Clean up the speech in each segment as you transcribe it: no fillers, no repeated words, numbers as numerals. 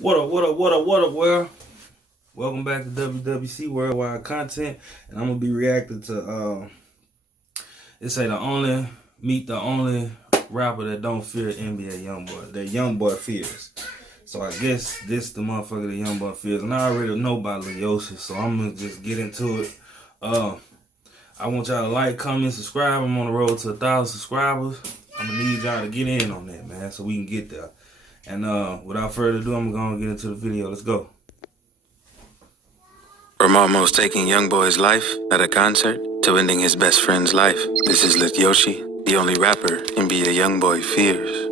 What up, what up, what up, what up, world? Welcome back to WWC Worldwide Content. And I'm gonna be reacting to it say the only rapper that don't fear NBA YoungBoy. That YoungBoy fears. So I guess this the motherfucker that YoungBoy fears. And I already know about Lil Yoshi, so I'm gonna just get into it. I want y'all to like, comment, subscribe. I'm on the road to 1,000 subscribers. I'm gonna need y'all to get in on that, man, so we can get there. And without further ado, I'm gonna get into the video. Let's go. From almost taking YoungBoy's life at a concert to ending his best friend's life, this is Lit Yoshi, the only rapper NBA YoungBoy fears.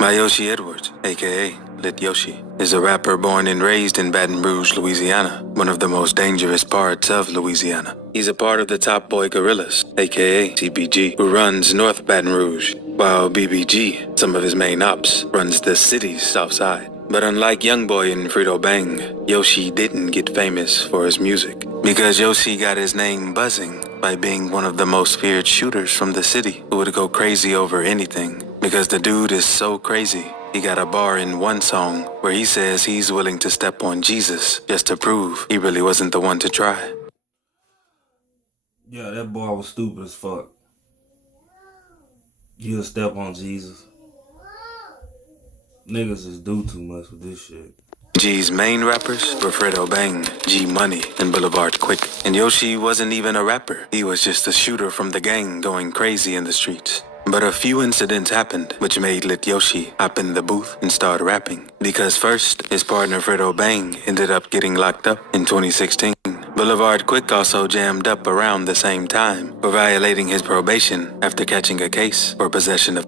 Yoshi Edwards, aka Lit Yoshi, is a rapper born and raised in Baton Rouge, Louisiana, one of the most dangerous parts of Louisiana. He's a part of the Top Boy Gorillas, aka TBG, who runs North Baton Rouge, while BBG, some of his main ops, runs the city's south side. But unlike YoungBoy and Frito Bang, Yoshi didn't get famous for his music, because Yoshi got his name buzzing by being one of the most feared shooters from the city who would go crazy over anything. Because the dude is so crazy, he got a bar in one song where he says he's willing to step on Jesus just to prove he really wasn't the one to try. Yeah, that boy was stupid as fuck. You'll step on Jesus. Niggas just do too much with this shit. G's main rappers were Fredo Bang, G Money, and Boulevard Quick. And Yoshi wasn't even a rapper. He was just a shooter from the gang going crazy in the streets. But a few incidents happened which made Lit Yoshi hop in the booth and start rapping. Because first, his partner Fredo Bang ended up getting locked up in 2016. Boulevard Quick also jammed up around the same time for violating his probation after catching a case for possession of.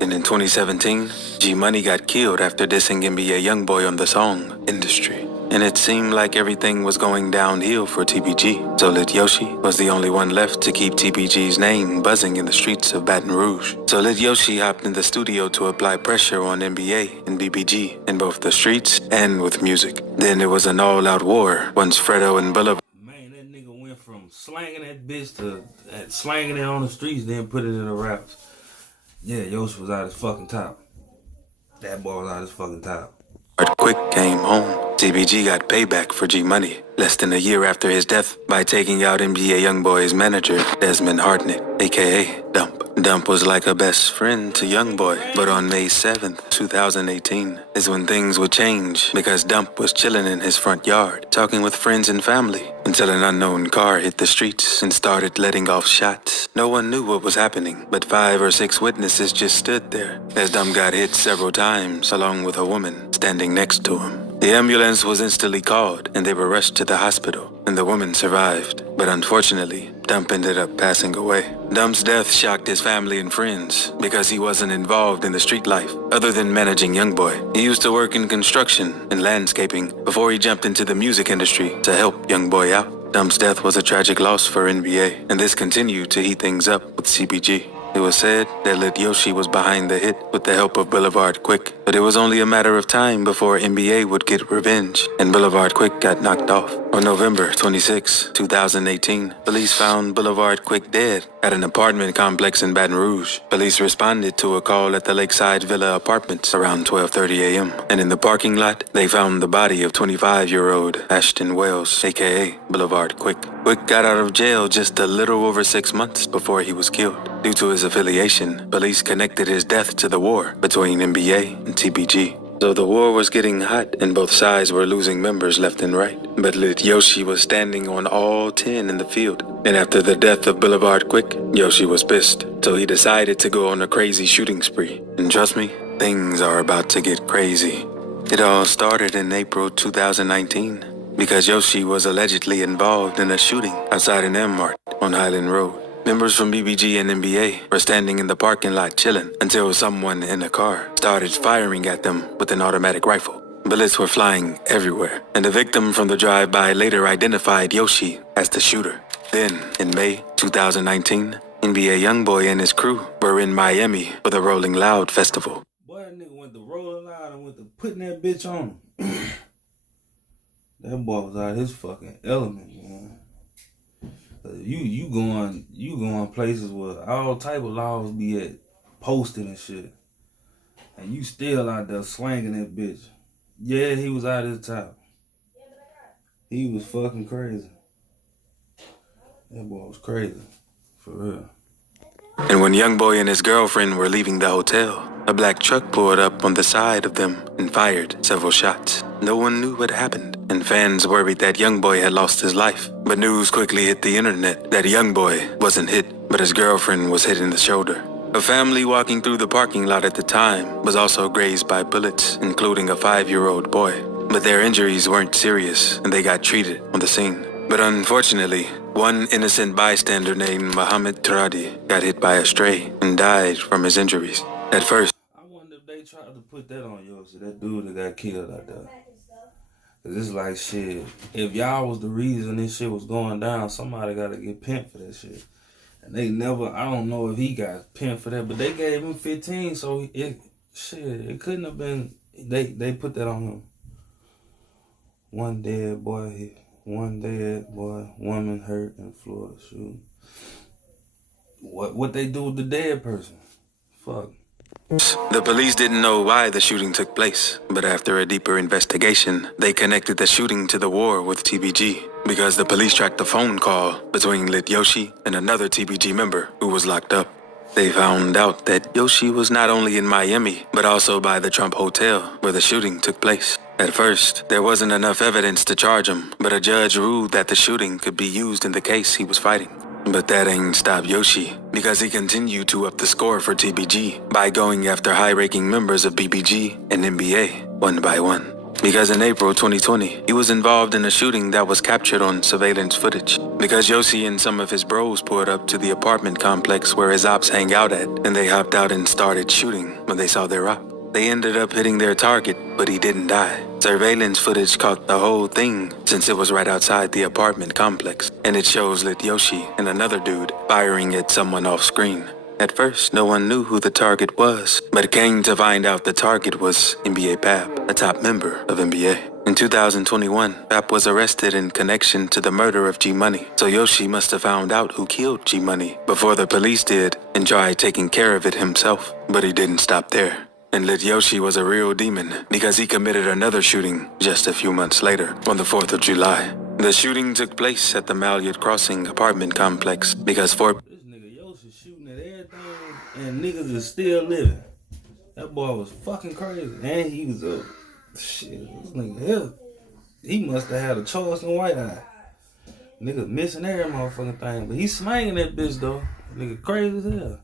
And in 2017, G Money got killed after dissing NBA YoungBoy on the song Industry. And it seemed like everything was going downhill for TBG, so Lit Yoshi was the only one left to keep TBG's name buzzing in the streets of Baton Rouge. So Lit Yoshi hopped in the studio to apply pressure on NBA and BBG in both the streets and with music. Then it was an all-out war once Fredo and Boulevard. Man, that nigga went from slanging that bitch to slanging it on the streets, then put it in the raps. Yeah, Yoshi was out his fucking top. That boy was out his fucking top. Quick came home. TBG got payback for G Money less than a year after his death by taking out NBA YoungBoy's manager, Desmond Hartnett, aka Dump. Dump was like a best friend to YoungBoy, but on May 7th, 2018 is when things would change because Dump was chilling in his front yard, talking with friends and family, until an unknown car hit the streets and started letting off shots. No one knew what was happening, but 5 or 6 witnesses just stood there as Dump got hit several times, along with a woman standing next to him. The ambulance was instantly called, and they were rushed to the hospital, and the woman survived. But unfortunately, Dump ended up passing away. Dump's death shocked his family and friends because he wasn't involved in the street life other than managing YoungBoy. He used to work in construction and landscaping before he jumped into the music industry to help YoungBoy out. Dump's death was a tragic loss for NBA, and this continued to heat things up with CBG. It was said that Lit Yoshi was behind the hit with the help of Boulevard Quick, but it was only a matter of time before NBA would get revenge, and Boulevard Quick got knocked off. On November 26, 2018, police found Boulevard Quick dead at an apartment complex in Baton Rouge. Police responded to a call at the Lakeside Villa Apartments around 12:30 a.m., and in the parking lot, they found the body of 25-year-old Ashton Wells, aka Boulevard Quick. Quick got out of jail just a little over 6 months before he was killed. Due to his affiliation, police connected his death to the war between NBA and TBG. So the war was getting hot and both sides were losing members left and right. But Lit Yoshi was standing on all 10 in the field. And after the death of Boulevard Quick, Yoshi was pissed. So he decided to go on a crazy shooting spree. And trust me, things are about to get crazy. It all started in April 2019 because Yoshi was allegedly involved in a shooting outside an M-Mart on Highland Road. Members from BBG and NBA were standing in the parking lot chilling until someone in a car started firing at them with an automatic rifle. Bullets were flying everywhere, and the victim from the drive-by later identified Yoshi as the shooter. Then, in May 2019, NBA YoungBoy and his crew were in Miami for the Rolling Loud Festival. Boy, that nigga went to Rolling Loud and went to putting that bitch on him. That boy was out of his fucking element, man. You going places where all type of laws be at, posting and shit, and you still out there slanging that bitch. Yeah, he was out of his top. He was fucking crazy. That boy was crazy. For real. And when YoungBoy and his girlfriend were leaving the hotel, a black truck pulled up on the side of them and fired several shots. No one knew what happened, and fans worried that YoungBoy had lost his life. But news quickly hit the internet that YoungBoy wasn't hit, but his girlfriend was hit in the shoulder. A family walking through the parking lot at the time was also grazed by bullets, including a 5-year-old boy. But their injuries weren't serious, and they got treated on the scene. But unfortunately, one innocent bystander named Mohammed Tradi got hit by a stray and died from his injuries. At first, I wonder if they tried to put that on Yoshi, that dude that got killed out there. Cause it's like shit. If y'all was the reason this shit was going down, somebody gotta get pinned for that shit. And they never. I don't know if he got pinned for that, but they gave him 15, so it couldn't have been. They put that on him. One dead boy, woman hurt in Florida shooting. What they do with the dead person? Fuck. the police didn't know why the shooting took place, but after a deeper investigation, they connected the shooting to the war with TBG, because the police tracked a phone call between Lit Yoshi and another TBG member who was locked up. They found out that Yoshi was not only in Miami, but also by the Trump Hotel where the shooting took place. At first, there wasn't enough evidence to charge him, but a judge ruled that the shooting could be used in the case he was fighting. But that ain't stopped Yoshi, because he continued to up the score for TBG by going after high-ranking members of BBG and NBA one by one. Because in April 2020, he was involved in a shooting that was captured on surveillance footage. Because Yoshi and some of his bros pulled up to the apartment complex where his ops hang out at, and they hopped out and started shooting when they saw their op. They ended up hitting their target, but he didn't die. Surveillance footage caught the whole thing since it was right outside the apartment complex, and it shows Lit Yoshi and another dude firing at someone off screen. At first, no one knew who the target was, but came to find out the target was NBA Pap, a top member of NBA. In 2021, Pap was arrested in connection to the murder of G Money, so Yoshi must have found out who killed G Money before the police did and tried taking care of it himself, but he didn't stop there. And Lit Yoshi was a real demon because he committed another shooting just a few months later, on the 4th of July. The shooting took place at the Malliard Crossing apartment complex because This nigga Yoshi shooting at everything, and niggas is still living. That boy was fucking crazy, and he was a shit. This nigga hell, he must have had a Charleston White Eye. Nigga missing every motherfucking thing, but he slanging that bitch though. Nigga crazy as hell.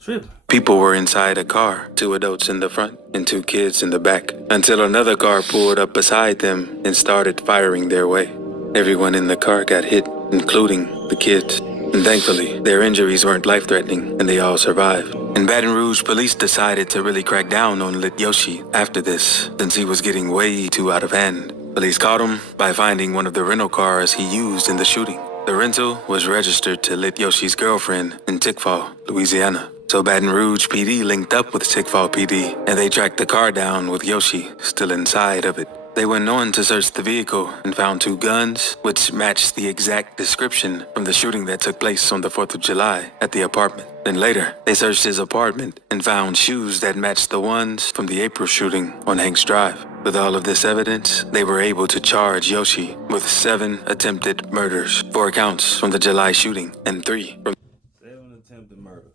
Tripping. People were inside a car, 2 adults in the front and 2 kids in the back, until another car pulled up beside them and started firing their way. Everyone in the car got hit, including the kids. And thankfully, their injuries weren't life-threatening, and they all survived. And Baton Rouge police decided to really crack down on Lit Yoshi after this, since he was getting way too out of hand. Police caught him by finding one of the rental cars he used in the shooting. The rental was registered to Lit Yoshi's girlfriend in Tickfall, Louisiana. So Baton Rouge PD linked up with Tickfall PD, and they tracked the car down with Yoshi still inside of it. They went on to search the vehicle and found 2 guns, which matched the exact description from the shooting that took place on the 4th of July at the apartment. Then later, they searched his apartment and found shoes that matched the ones from the April shooting on Hanks Drive. With all of this evidence, they were able to charge Yoshi with 7 attempted murders, 4 counts from the July shooting, and 3 from 7 attempted murders.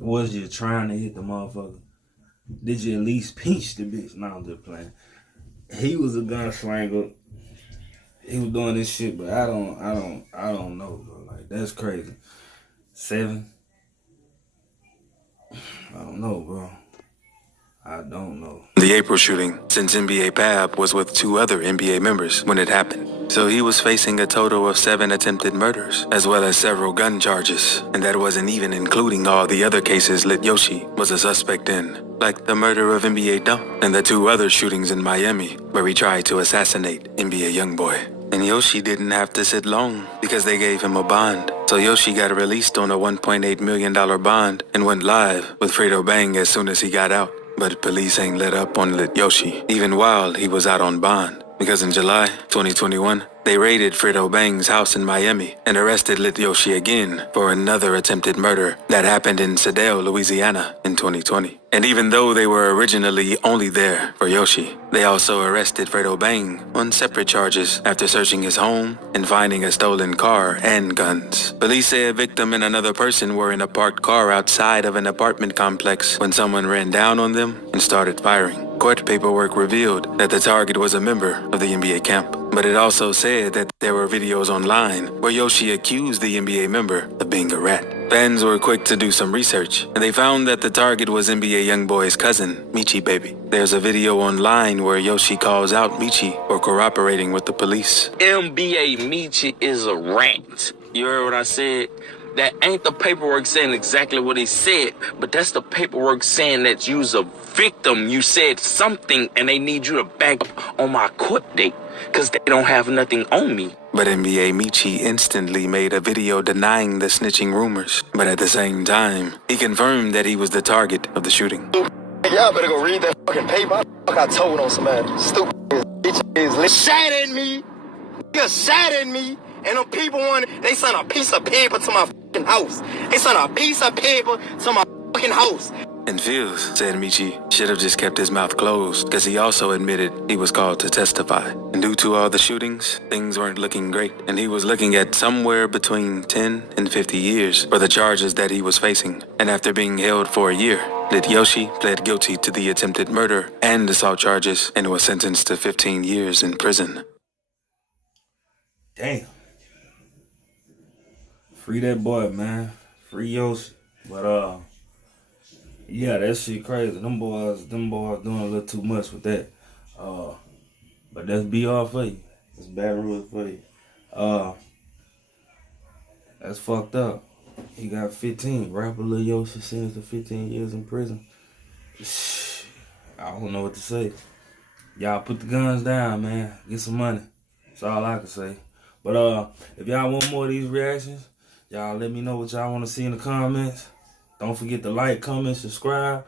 Was you trying to hit the motherfucker? Did you at least pinch the bitch? Nah, I'm just playing. He was a gunslinger. He was doing this shit, but I don't know, bro. Like, that's crazy. 7? I don't know, bro. I don't know. The April shooting, since NBA Pab was with 2 other NBA members when it happened. So he was facing a total of 7 attempted murders, as well as several gun charges. And that wasn't even including all the other cases Lit Yoshi was a suspect in, like the murder of NBA Dump and the 2 other shootings in Miami, where he tried to assassinate NBA YoungBoy. And Yoshi didn't have to sit long because they gave him a bond. So Yoshi got released on a $1.8 million bond and went live with Fredo Bang as soon as he got out. But police ain't let up on Lit Yoshi, even while he was out on bond. Because in July 2021, They raided Fredo Bang's house in Miami and arrested Lit Yoshi again for another attempted murder that happened in Sedale, Louisiana in 2020. And even though they were originally only there for Yoshi, they also arrested Fredo Bang on separate charges after searching his home and finding a stolen car and guns. Police say a victim and another person were in a parked car outside of an apartment complex when someone ran down on them and started firing. Court paperwork revealed that the target was a member of the NBA camp, but it also said that there were videos online where Yoshi accused the NBA member of being a rat. Fans were quick to do some research, and they found that the target was NBA YoungBoy's cousin, Michi Baby. There's a video online where Yoshi calls out Michi for cooperating with the police. NBA Michi is a rat. You heard what I said? That ain't the paperwork saying exactly what he said, but that's the paperwork saying that you's a victim. You said something and they need you to back up on my court date because they don't have nothing on me. But NBA Michi instantly made a video denying the snitching rumors. But at the same time, he confirmed that he was the target of the shooting. Y'all better go read that fucking paper. I told on somebody. Stupid bitch shot at me. You shot at me. And them people they sent a piece of paper to my fucking house. They sent a piece of paper to my fucking house. And Fields said Michi should have just kept his mouth closed because he also admitted he was called to testify. And due to all the shootings, things weren't looking great. And he was looking at somewhere between 10 and 50 years for the charges that he was facing. And after being held for a year, Lit Yoshi pled guilty to the attempted murder and assault charges and was sentenced to 15 years in prison. Damn. Free that boy, man. Free Yoshi. But yeah, that shit crazy. Them boys doing a little too much with that. But that's BR for you. That's bad rules for you. That's fucked up. He got 15. Rapper Lil Yoshi sentenced to 15 years in prison. I don't know what to say. Y'all put the guns down, man. Get some money. That's all I can say. But if y'all want more of these reactions, y'all let me know what y'all want to see in the comments. Don't forget to like, comment, subscribe.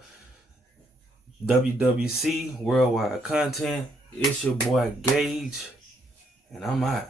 WWC, Worldwide Content. It's your boy Gage. And I'm out.